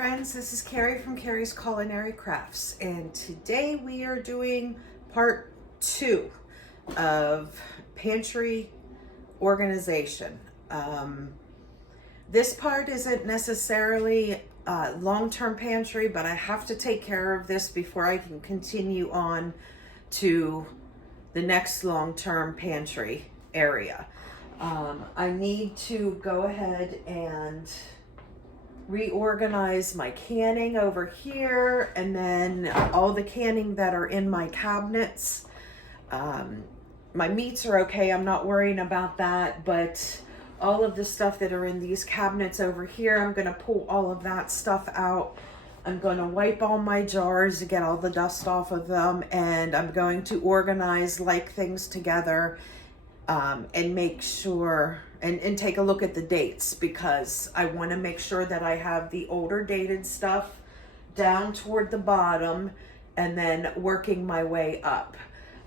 friends, this is Carrie from Carrie's Culinary Crafts, and today we are doing part 2 of Pantry Organization. This part isn't necessarily long-term pantry, but I have to take care of this before I can continue on to the next long-term pantry area. I need to go ahead and reorganize my canning over here, and then all the canning that are in my cabinets. My meats are okay, I'm not worrying about that, but all of the stuff that are in these cabinets over here, I'm going to pull all of that stuff out. I'm going to wipe all my jars to get all the dust off of them, and I'm going to organize like things together and make sure and take a look at the dates, because I want to make sure that I have the older dated stuff down toward the bottom and then working my way up.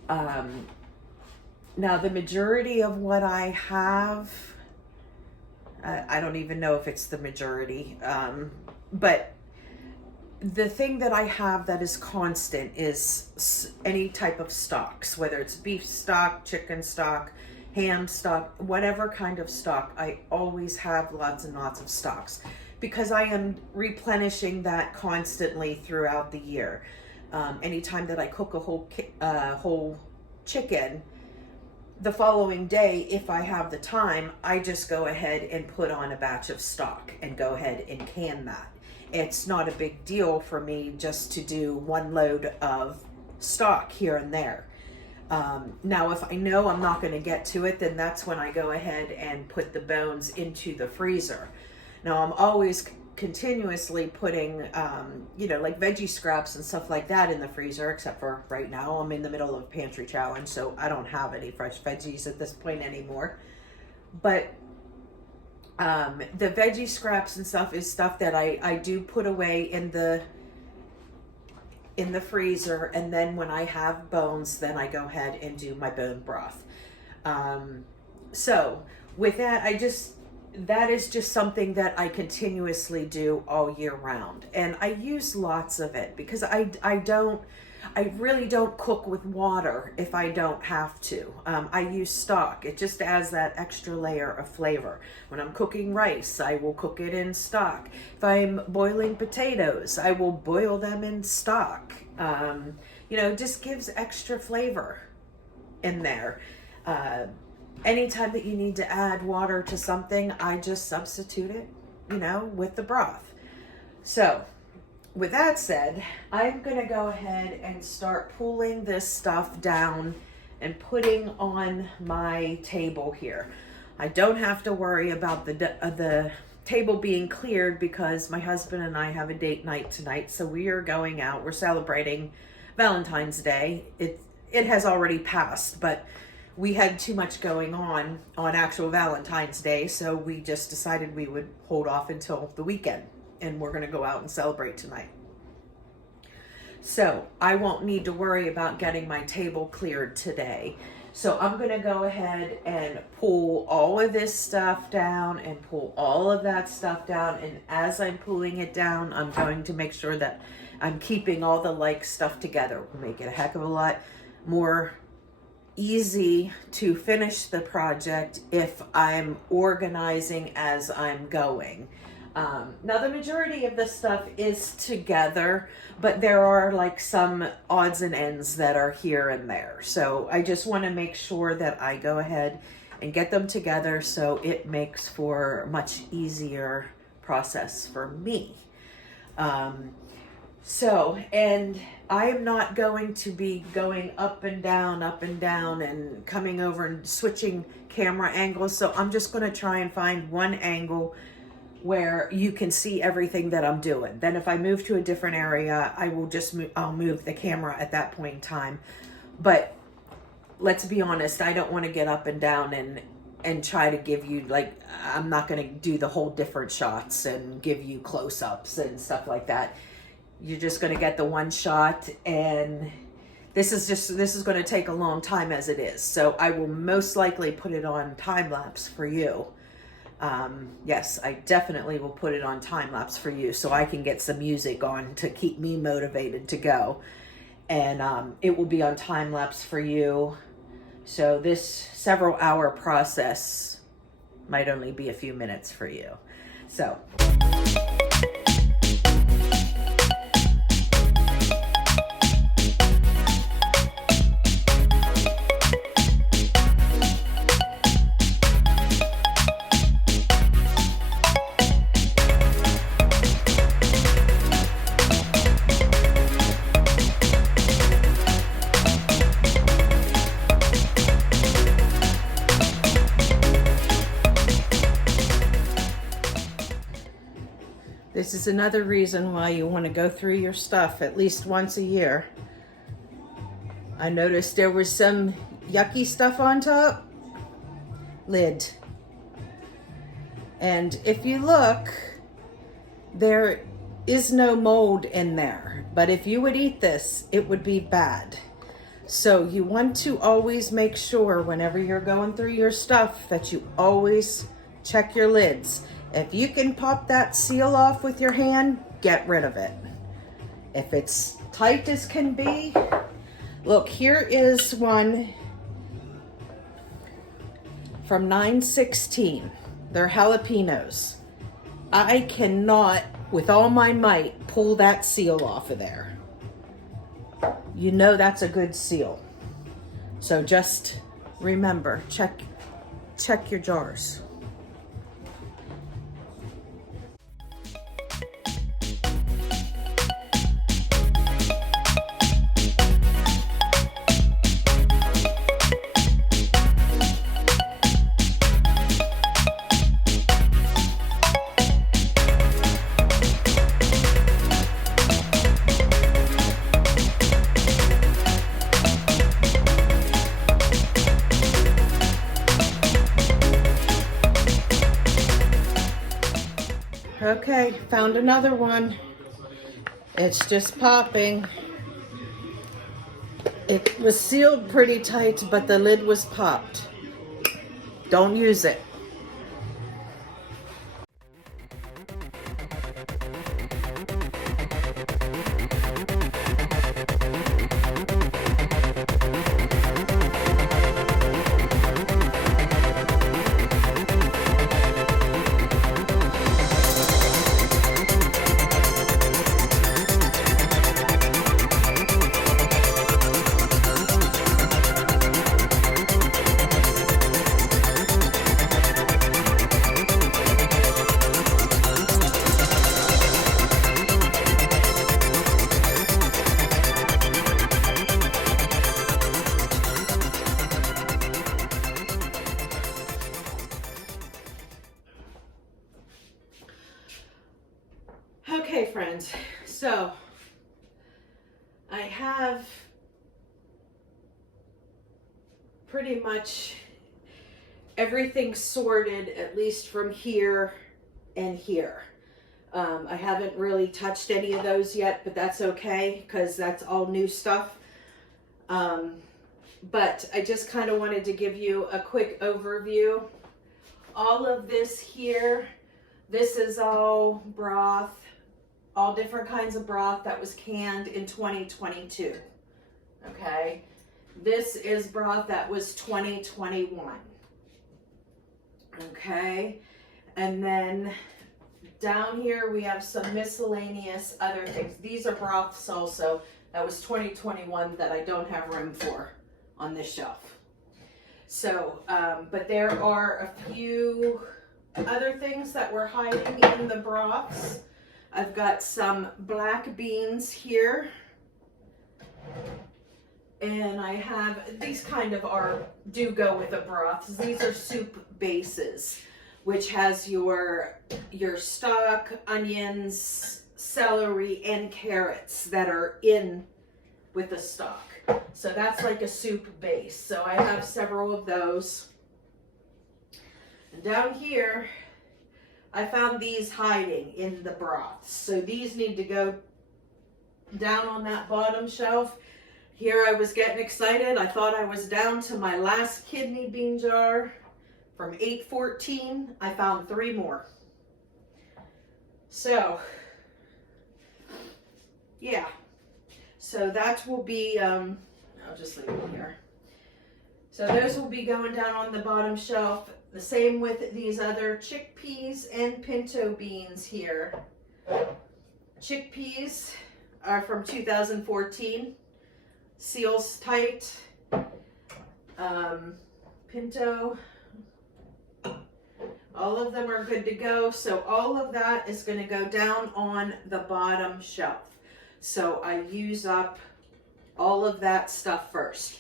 Now the majority of what I have, I don't even know if it's the majority, but the thing that I have that is constant is any type of stocks, whether it's beef stock, chicken stock, ham stock, whatever kind of stock. I always have lots and lots of stocks because I am replenishing that constantly throughout the year. Anytime that I cook a whole chicken, the following day, if I have the time, I just go ahead and put on a batch of stock and go ahead and can that. It's not a big deal for me just to do one load of stock here and there. Now, if I know I'm not going to get to it, then that's when I go ahead and put the bones into the freezer. Now, I'm always continuously putting, like veggie scraps and stuff like that in the freezer, except for right now. I'm in the middle of a pantry challenge, so I don't have any fresh veggies at this point anymore. But the veggie scraps and stuff is stuff that I do put away in the freezer, and then when I have bones, then I go ahead and do my bone broth. So with that, that is just something that I continuously do all year round, and I use lots of it because I really don't cook with water if I don't have to. I use stock. It just adds that extra layer of flavor. When I'm cooking rice, I will cook it in stock. If I'm boiling potatoes, I will boil them in stock. It just gives extra flavor in there. Anytime that you need to add water to something, I just substitute it, with the broth. So, with that said, I'm going to go ahead and start pulling this stuff down and putting on my table here. I don't have to worry about the table being cleared because my husband and I have a date night tonight, so we are going out. We're celebrating Valentine's Day. It has already passed, but we had too much going on actual Valentine's Day, so we just decided we would hold off until the weekend, and we're going to go out and celebrate tonight. So I won't need to worry about getting my table cleared today. So I'm going to go ahead and pull all of this stuff down and pull all of that stuff down, and as I'm pulling it down, I'm going to make sure that I'm keeping all the like stuff together. It'll make it a heck of a lot more easy to finish the project if I'm organizing as I'm going. Now the majority of the stuff is together, but there are like some odds and ends that are here and there. So I just want to make sure that I go ahead and get them together so it makes for a much easier process for me. And I am not going to be going up and down, and coming over and switching camera angles. So I'm just going to try and find one angle where you can see everything that I'm doing. Then if I move to a different area, I'll move the camera at that point in time. But let's be honest, I don't want to get up and down and try to give you, I'm not going to do the whole different shots and give you close-ups and stuff like that. You're just going to get the one shot, and this is going to take a long time as it is. So I will most likely put it on time lapse for you. Yes, I definitely will put it on time lapse for you so I can get some music on to keep me motivated to go. And it will be on time lapse for you. So this several hour process might only be a few minutes for you. So. This is another reason why you want to go through your stuff at least once a year. I noticed there was some yucky stuff on top. Lid. And if you look, there is no mold in there. But if you would eat this, it would be bad. So you want to always make sure whenever you're going through your stuff that you always check your lids. If you can pop that seal off with your hand, get rid of it. If it's tight as can be, look, here is one from 916. They're jalapenos. I cannot, with all my might, pull that seal off of there. You know that's a good seal. So just remember, check your jars. Okay, found another one. It's just popping. It was sealed pretty tight, but the lid was popped. Don't use it. Okay, friends, so I have pretty much everything sorted, at least from here and here. I haven't really touched any of those yet, but that's okay because that's all new stuff. But I just kind of wanted to give you a quick overview. All of this here, this is all broth. All different kinds of broth that was canned in 2022, okay? This is broth that was 2021, okay? And then down here we have some miscellaneous other things. These are broths also. That was 2021 that I don't have room for on this shelf. So, but there are a few other things that we're hiding in the broths. I've got some black beans here, and I have, these kind of do go with the broths. These are soup bases, which has your stock, onions, celery, and carrots that are in with the stock. So that's like a soup base. So I have several of those. And down here, I found these hiding in the broths. So these need to go down on that bottom shelf. Here I was getting excited. I thought I was down to my last kidney bean jar. From 814, I found 3 more. So, yeah. So that will be, I'll just leave it here. So those will be going down on the bottom shelf. The same with these other chickpeas and pinto beans here. Chickpeas are from 2014. Seals tight. Pinto, all of them are good to go. So all of that is going to go down on the bottom shelf. So I use up all of that stuff first.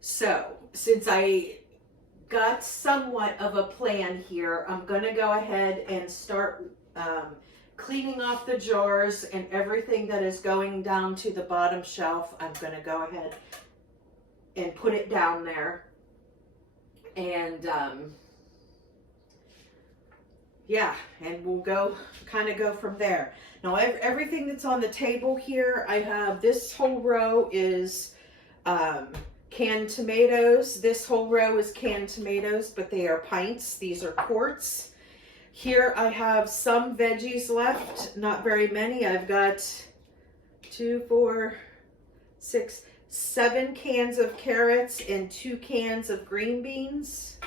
So since I got somewhat of a plan here, I'm going to go ahead and start cleaning off the jars and everything that is going down to the bottom shelf. I'm going to go ahead and put it down there. And yeah, and we'll kind of go from there. Now everything that's on the table here, I have this whole row is canned tomatoes. This whole row is canned tomatoes, but they are pints. These are quarts. Here I have some veggies left, not very many. I've got 2, 4, 6, 7 cans of carrots and 2 cans of green beans.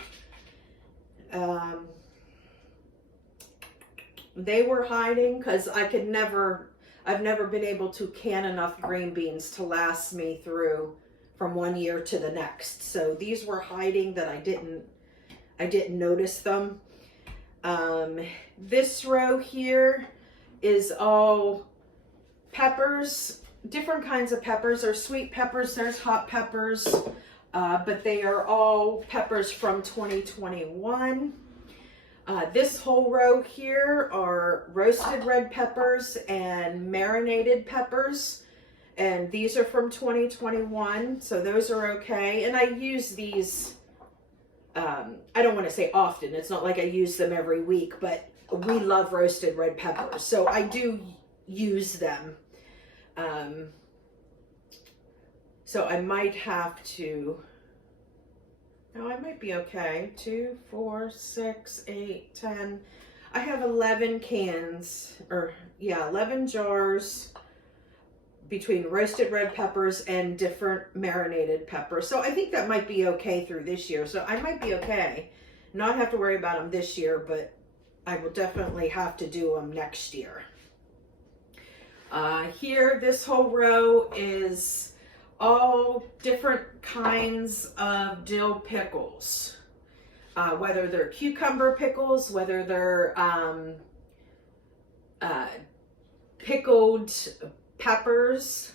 They were hiding because I've never been able to can enough green beans to last me through from one year to the next. So these were hiding that I didn't notice them. This row here is all peppers, different kinds of peppers. There's sweet peppers, there's hot peppers, but they are all peppers from 2021. This whole row here are roasted red peppers and marinated peppers. And these are from 2021, so those are okay. And I use these, I don't want to say often. It's not like I use them every week, but we love roasted red peppers. So I do use them. So I might have to, no, I might be okay. 2, 4, 6, 8, 10. I have 11 cans, or yeah, 11 jars between roasted red peppers and different marinated peppers. So I think that might be okay through this year. So I might be okay. Not have to worry about them this year, but I will definitely have to do them next year. Here, this whole row is all different kinds of dill pickles. Whether they're cucumber pickles, whether they're pickled peppers.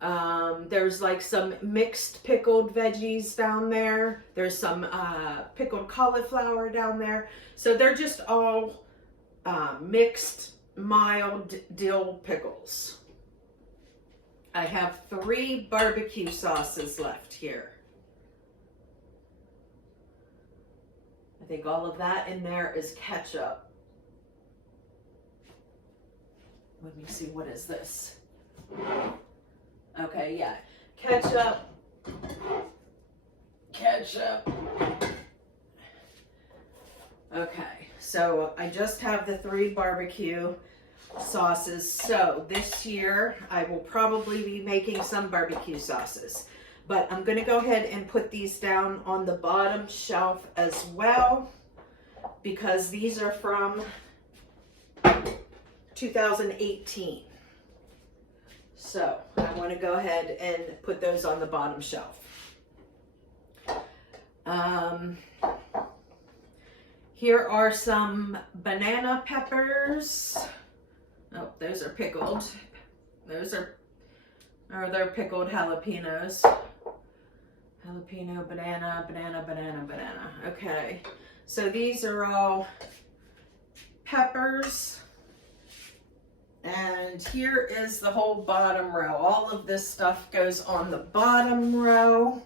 There's like some mixed pickled veggies down there. There's some pickled cauliflower down there. So they're just all mixed mild dill pickles. I have 3 barbecue sauces left here. I think all of that in there is ketchup. Let me see, what is this? Okay, yeah, ketchup. Okay, so I just have the 3 barbecue sauces. So this year I will probably be making some barbecue sauces, but I'm going to go ahead and put these down on the bottom shelf as well, because these are from 2018. So I want to go ahead and put those on the bottom shelf. Here are some banana peppers. Oh, those are pickled. Those are, or they're pickled jalapenos. Jalapeno, banana, banana, banana, banana. Okay, so these are all peppers. And here is the whole bottom row. All of this stuff goes on the bottom row.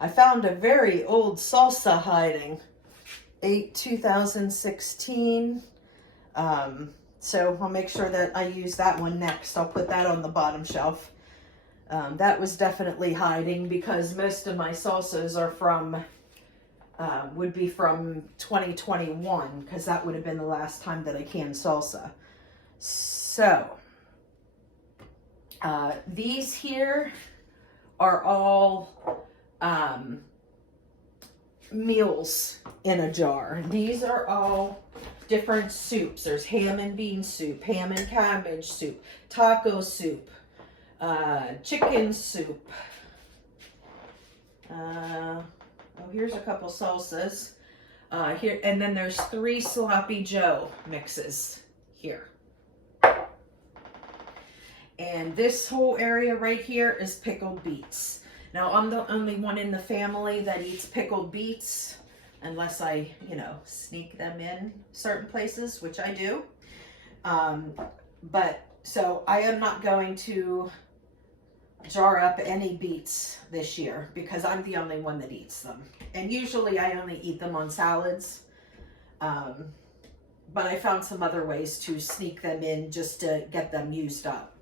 I found a very old salsa hiding, 2016. So I'll make sure that I use that one next. I'll put that on the bottom shelf. That was definitely hiding because most of my salsas are from would be from 2021, because that would have been the last time that I canned salsa. So these here are all meals in a jar. These are all different soups. There's ham and bean soup, ham and cabbage soup, taco soup, chicken soup. Oh, here's a couple salsas. Here, and then there's 3 Sloppy Joe mixes here. And this whole area right here is pickled beets. Now, I'm the only one in the family that eats pickled beets, unless I, sneak them in certain places, which I do. But, so I am not going to jar up any beets this year because I'm the only one that eats them. And usually I only eat them on salads. But I found some other ways to sneak them in just to get them used up.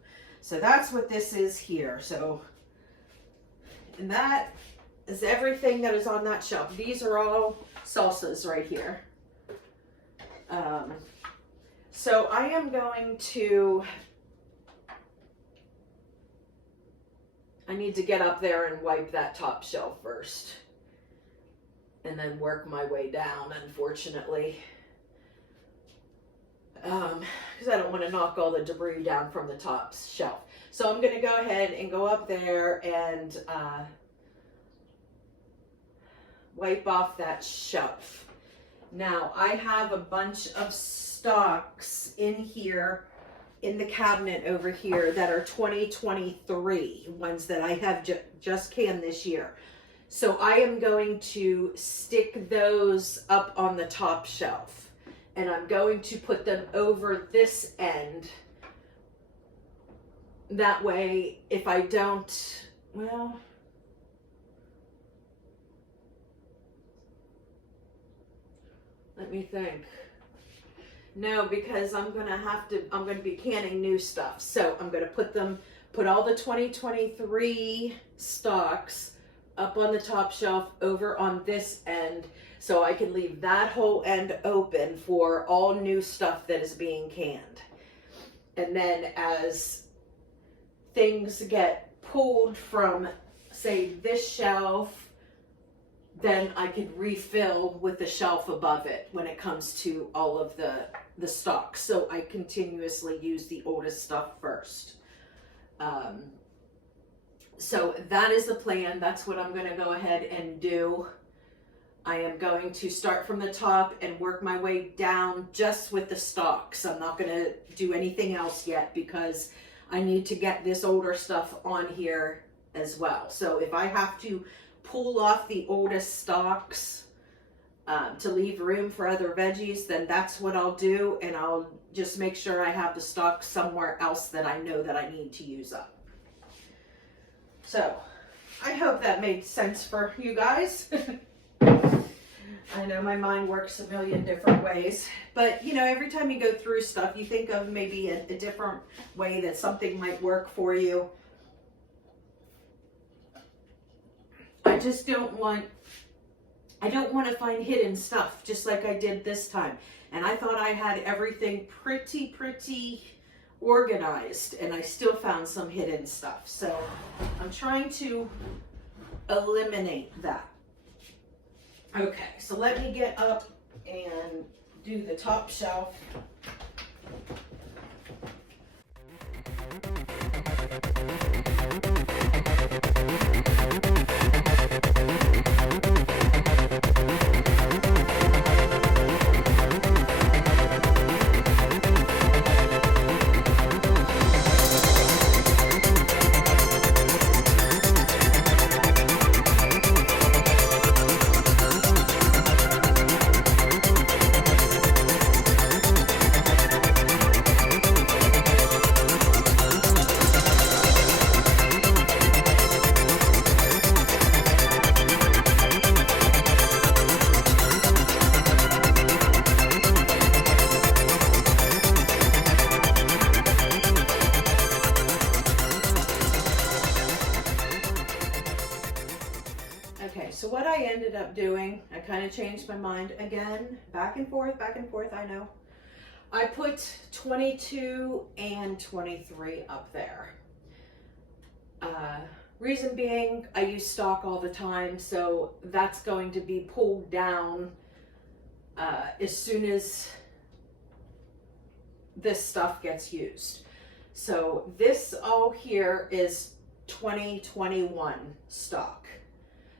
So that's what this is here. So, and that is everything that is on that shelf. These are all salsas right here. So I am going to, I need to get up there and wipe that top shelf first. And then work my way down, unfortunately. Because I don't want to knock all the debris down from the top shelf. So I'm going to go ahead and go up there and wipe off that shelf. Now, I have a bunch of stocks in here, in the cabinet over here, that are 2023, ones that I have just canned this year. So I am going to stick those up on the top shelf. And I'm going to put them over this end. That way, if I don't, well, let me think. No, because I'm going to be canning new stuff. So I'm going to put all the 2023 stocks up on the top shelf over on this end, so I can leave that whole end open for all new stuff that is being canned. And then as things get pulled from, say, this shelf, then I can refill with the shelf above it when it comes to all of the stocks. So I continuously use the oldest stuff first. So that is the plan. That's what I'm going to go ahead and do. I am going to start from the top and work my way down just with the stocks. I'm not going to do anything else yet because I need to get this older stuff on here as well. So if I have to pull off the oldest stocks to leave room for other veggies, then that's what I'll do. And I'll just make sure I have the stocks somewhere else that I know that I need to use up. So I hope that made sense for you guys. I know my mind works a million different ways, but every time you go through stuff, you think of maybe a different way that something might work for you. I don't want to find hidden stuff just like I did this time. And I thought I had everything pretty organized, and I still found some hidden stuff. So I'm trying to eliminate that. Okay, so let me get up and do the top shelf. so what I ended up doing, I kind of changed my mind again, back and forth, I know. I put 22 and 23 up there. Reason being, I use stock all the time, so that's going to be pulled down as soon as this stuff gets used. So this all here is 2021 stock.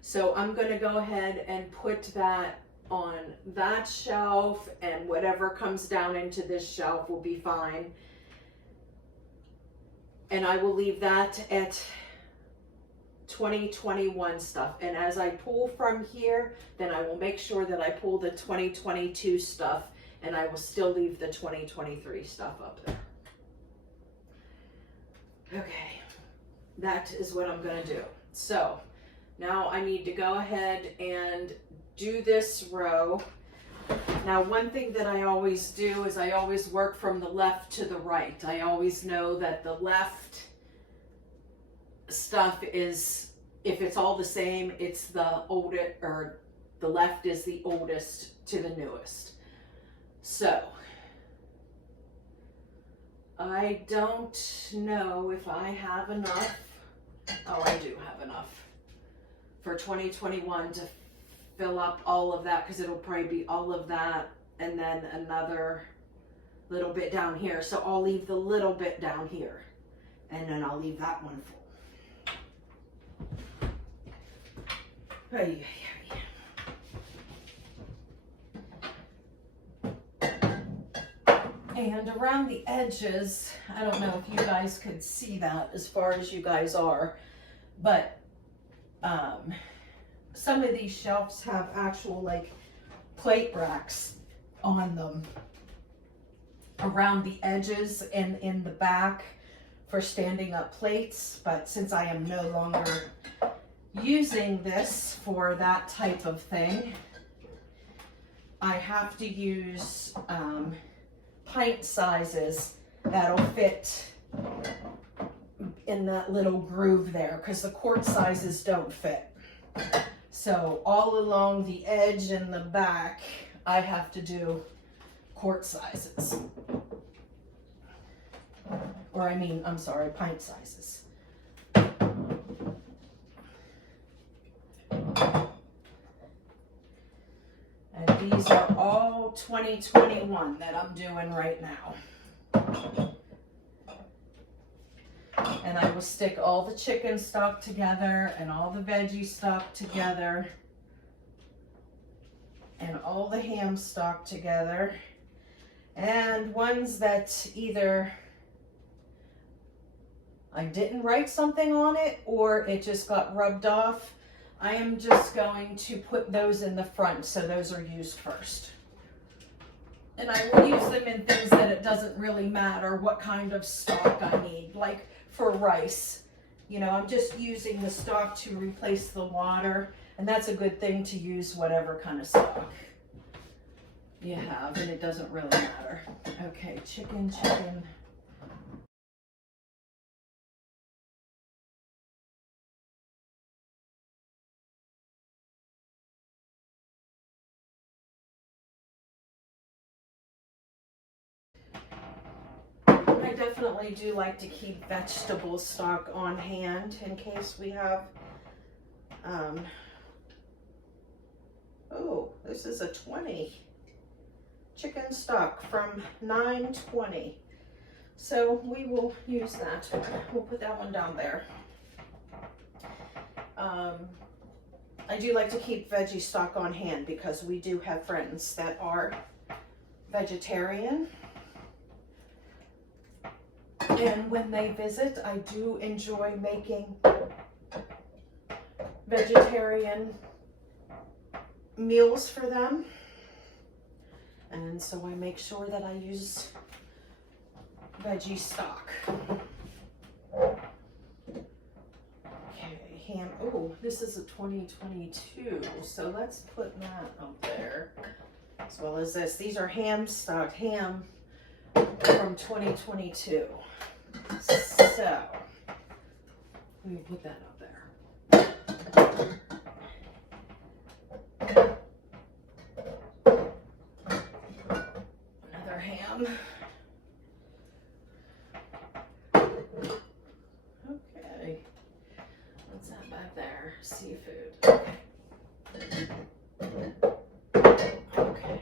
So I'm going to go ahead and put that on that shelf, and whatever comes down into this shelf will be fine. And I will leave that at 2021 stuff. And as I pull from here, then I will make sure that I pull the 2022 stuff, and I will still leave the 2023 stuff up there. Okay, that is what I'm going to do. So now I need to go ahead and do this row. Now, one thing that I always do is I always work from the left to the right. I always know that the left stuff is, if it's all the same, it's the oldest, or the left is the oldest to the newest. So I don't know if I have enough. Oh, I do have enough for 2021 to fill up all of that, because it'll probably be all of that and then another little bit down here. So I'll leave the little bit down here, and then I'll leave that one full. Ay, ay, ay. And around the edges, I don't know if you guys could see that as far as you guys are, but some of these shelves have actual like plate racks on them around the edges and in the back for standing up plates. But since I am no longer using this for that type of thing, I have to use pint sizes that'll fit in that little groove there, because the quart sizes don't fit. So all along the edge and the back, I have to do quart sizes. Or I'm sorry, pint sizes. And these are all 2021 that I'm doing right now. And I will stick all the chicken stock together and all the veggie stock together and all the ham stock together. And ones that either I didn't write something on it or it just got rubbed off, I am just going to put those in the front, so those are used first. And I will use them in things that it doesn't really matter what kind of stock I need. Like for rice, I'm just using the stock to replace the water, and that's a good thing to use whatever kind of stock you have, and it doesn't really matter. Okay, chicken. I definitely do like to keep vegetable stock on hand in case we have, oh, this is a 20 chicken stock from 920. So we will use that. We'll put that one down there. I do like to keep veggie stock on hand because we do have friends that are vegetarian. And when they visit, I do enjoy making vegetarian meals for them. And so I make sure that I use veggie stock. Okay, ham. Oh, this is a 2022. So let's put that up there as well as this. These are ham stock, ham from 2022. So we will put that up there. seafood. Okay. Okay.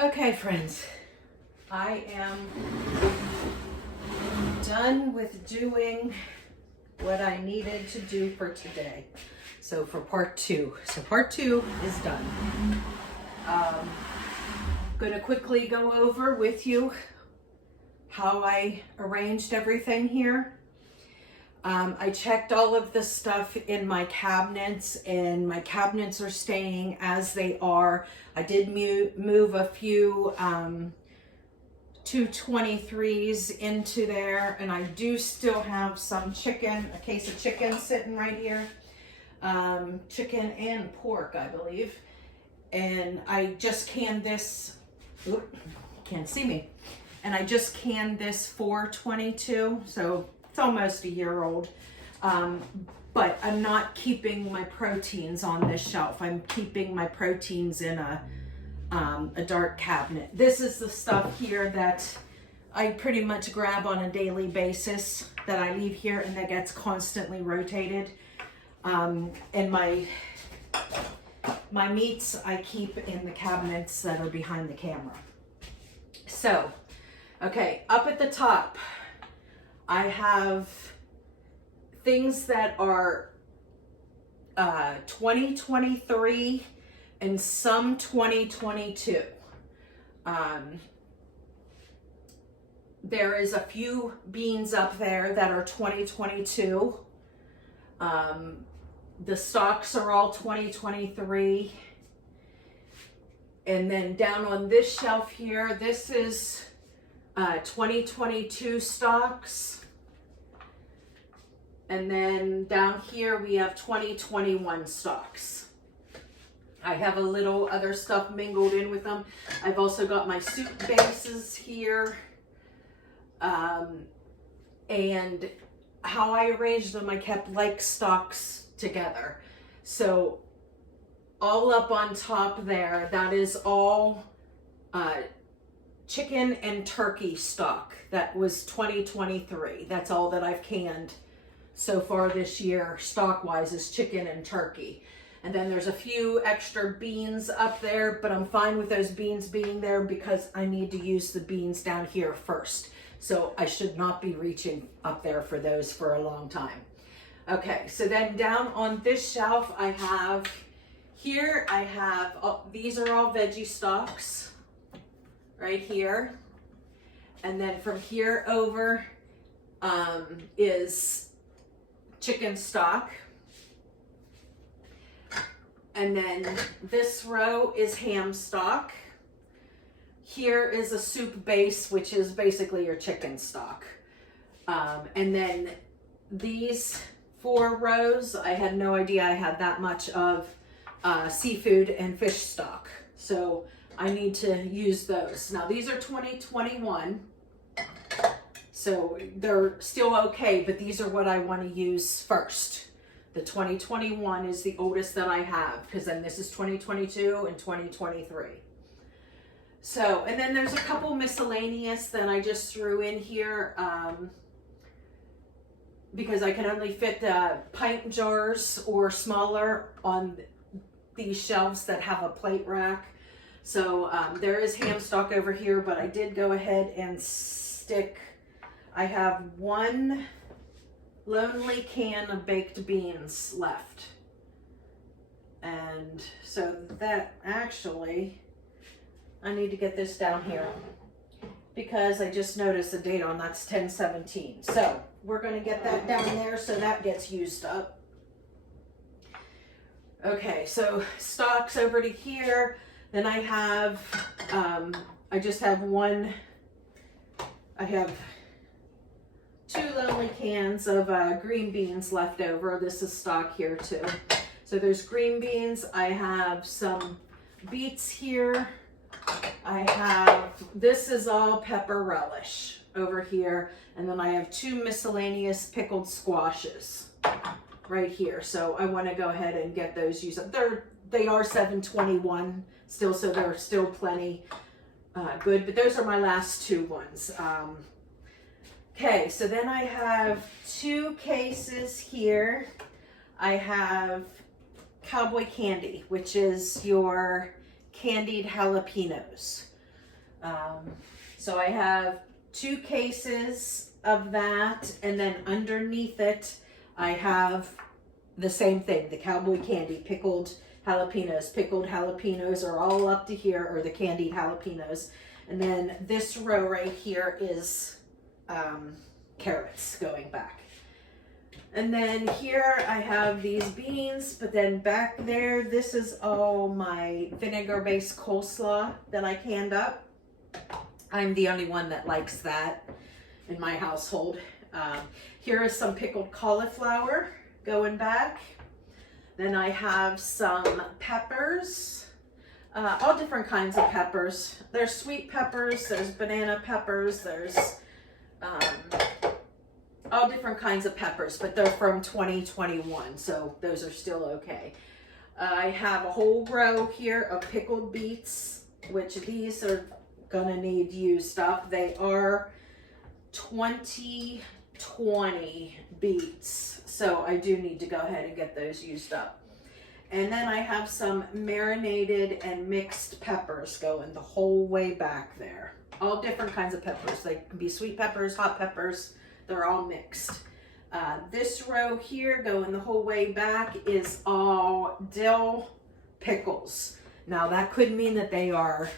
Okay, friends, I am done with doing what I needed to do for today. So for part two. So part two is done. Gonna quickly go over with you how I arranged everything here. I checked all of the stuff in my cabinets, and my cabinets are staying as they are. I did move a few 223s into there, and I do still have some chicken, a case of chicken sitting right here. Chicken and pork, I believe. And I just canned this, oop, can't see me. And I just canned this for 22, so it's almost a year old. But I'm not keeping my proteins on this shelf. I'm keeping my proteins in a dark cabinet. This is the stuff here that I pretty much grab on a daily basis that I leave here, and that gets constantly rotated. And my meats I keep in the cabinets that are behind the camera. So, okay, up at the top, I have things that are 2023 and some 2022. There is a few beans up there that are 2022. The stocks are all 2023. And then down on this shelf here, this is 2022 stocks. And then down here we have 2021 stocks. I have a little other stuff mingled in with them. I've also got my soup bases here. And how I arranged them, I kept like stocks together. So all up on top there, that is all chicken and turkey stock. That was 2023. That's all that I've canned so far this year, stock wise, is chicken and turkey. And then there's a few extra beans up there, but I'm fine with those beans being there because I need to use the beans down here first. So I should not be reaching up there for those for a long time. Okay, so then down on this shelf I have, here I have, these are all veggie stocks right here. And then from here over is chicken stock. And then this row is ham stock. Here is a soup base, which is basically your chicken stock. And then these 4 rows, I had no idea I had that much of seafood and fish stock. So I need to use those. Now these are 2021. So they're still okay, but these are what I want to use first. The 2021 is the oldest that I have, because then this is 2022 and 2023. So, and then there's a couple miscellaneous that I just threw in here because I can only fit pint jars or smaller on these shelves that have a plate rack. So there is ham stock over here, but I did go ahead and stick, I have 1 lonely can of baked beans left. And so that actually, I need to get this down here because I just noticed the date on that's 10/17. So we're going to get that down there so that gets used up. Okay, so stocks over to here. Then I have, I just have one, I have 2 lonely cans of green beans left over. This is stock here too. So there's green beans. I have some beets here. I have, this is all pepper relish over here. And then I have 2 miscellaneous pickled squashes right here. So I want to go ahead and get those used up. They are 721 still, so they're still plenty good. But those are my last 2 ones. Okay, so then I have 2 cases here. I have cowboy candy, which is your candied jalapenos. So I have 2 cases of that, and then underneath it, I have the same thing, the cowboy candy, pickled jalapenos. Pickled jalapenos are all up to here, or the candied jalapenos. And then this row right here is carrots going back. And then here I have these beans, but then back there, this is all my vinegar-based coleslaw that I canned up. I'm the only one that likes that in my household. Here is some pickled cauliflower going back. Then I have some peppers, all different kinds of peppers. There's sweet peppers, there's banana peppers, there's all different kinds of peppers, but they're from 2021, so those are still okay. I have a whole row here of pickled beets, which these are gonna need used up. They are 2020 beets, so I do need to go ahead and get those used up. And then I have some marinated and mixed peppers going the whole way back there. All different kinds of peppers. They can be sweet peppers, hot peppers, they're all mixed. This row here going the whole way back is all dill pickles. Now that could mean that they are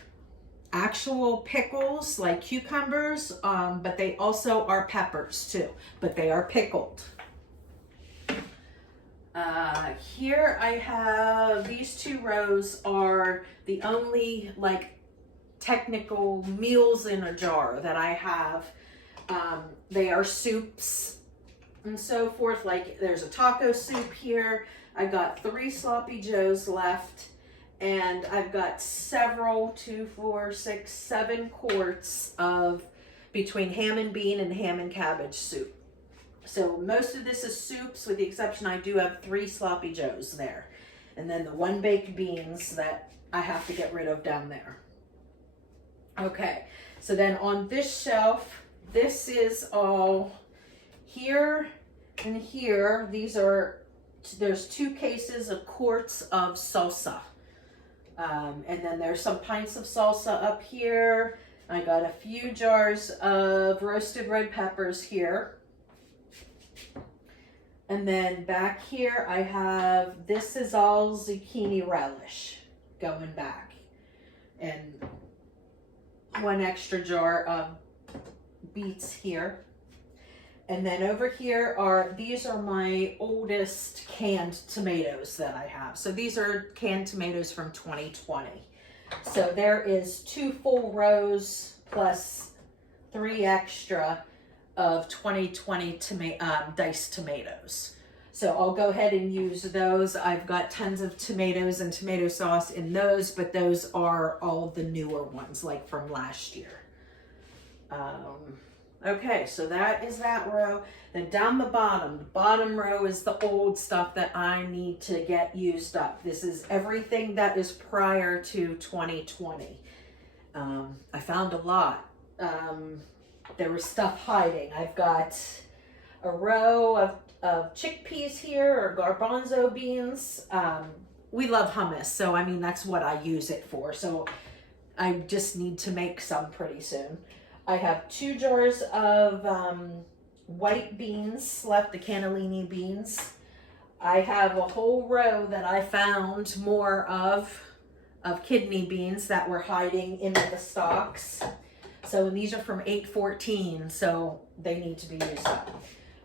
actual pickles like cucumbers, but they also are peppers too, but they are pickled. Here I have, these 2 rows are the only like technical meals in a jar that I have. They are soups and so forth. Like there's a taco soup here. I got 3 sloppy joes left, and I've got several, 2, 4, 6, 7 quarts of between ham and bean and ham and cabbage soup. So most of this is soups, with the exception I do have 3 sloppy joes there. And then the 1 baked beans that I have to get rid of down there. Okay, so then on this shelf, this is all here and here. There's 2 cases of quarts of salsa. And then there's some pints of salsa up here. I got a few jars of roasted red peppers here. And then back here I have, this is all zucchini relish going back. And 1 extra jar of beets here. And then over here these are my oldest canned tomatoes that I have. So these are canned tomatoes from 2020. So there is 2 full rows plus 3 extra of 2020 diced tomatoes. So I'll go ahead and use those. I've got tons of tomatoes and tomato sauce in those, but those are all the newer ones, like from last year. Okay, so that is that row. Then down the bottom row is the old stuff that I need to get used up. This is everything that is prior to 2020. I found a lot. There was stuff hiding. I've got a row of chickpeas here, or garbanzo beans. We love hummus, so I mean, that's what I use it for. So I just need to make some pretty soon. I have 2 jars of white beans left, the cannellini beans. I have a whole row that I found more of kidney beans that were hiding in the stalks. So these are from 814, so they need to be used up.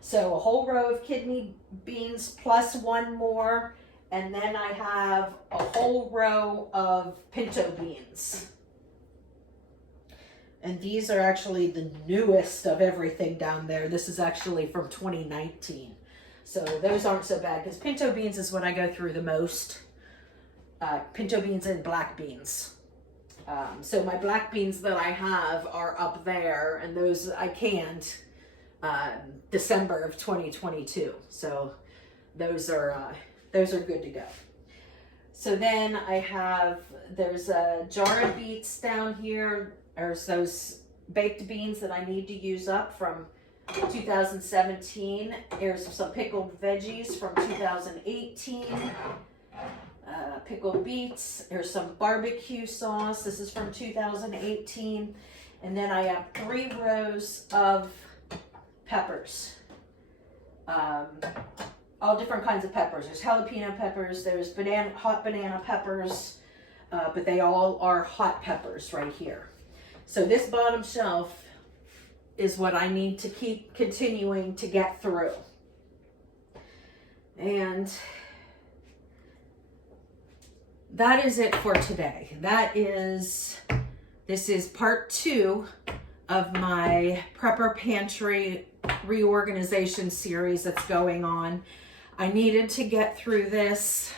So a whole row of kidney beans plus 1 more, and then I have a whole row of pinto beans. And these are actually the newest of everything down there. This is actually from 2019. So those aren't so bad, because pinto beans is what I go through the most. Pinto beans and black beans. So my black beans that I have are up there, and those I canned December of 2022. So those are good to go. So then I have, there's a jar of beets down here. There's those baked beans that I need to use up from 2017. Here's some pickled veggies from 2018. pickled beets. There's some barbecue sauce. This is from 2018. And then I have 3 rows of peppers. All different kinds of peppers. There's jalapeno peppers, there's hot banana peppers, but they all are hot peppers right here. So this bottom shelf is what I need to keep continuing to get through. And that is it for today. This is part 2 of my Prepper Pantry Reorganization Series that's going on. I needed to get through this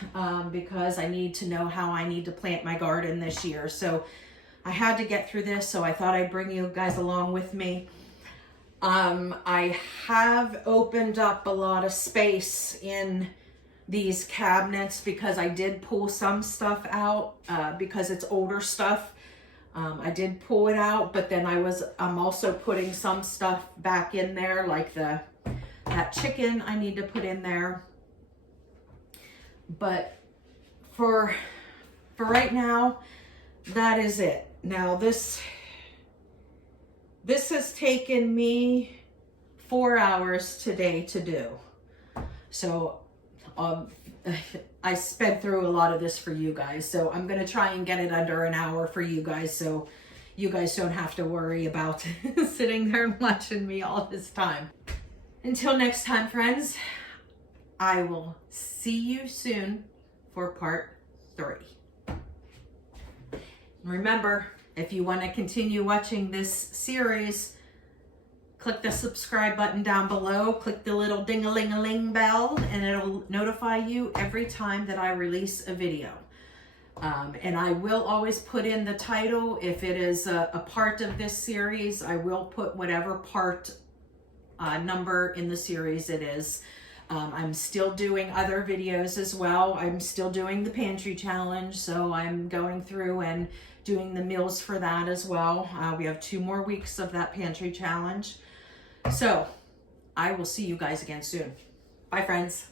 because I need to know how I need to plant my garden this year. So I had to get through this, so I thought I'd bring you guys along with me. I have opened up a lot of space in these cabinets because I did pull some stuff out because it's older stuff. I did pull it out, but then I'm also putting some stuff back in there, like that chicken I need to put in there. But for right now, that is it. Now this has taken me 4 hours today to do. So I sped through a lot of this for you guys. So I'm going to try and get it under an hour for you guys, so you guys don't have to worry about sitting there and watching me all this time. Until next time, friends, I will see you soon for part 3. Remember, if you want to continue watching this series, click the subscribe button down below, click the little ding-a-ling-a-ling bell, and it'll notify you every time that I release a video. And I will always put in the title. If it is a part of this series, I will put whatever part number in the series it is. I'm still doing other videos as well. I'm still doing the pantry challenge, so I'm going through and doing the meals for that as well. We have 2 more weeks of that pantry challenge. So I will see you guys again soon. Bye, friends.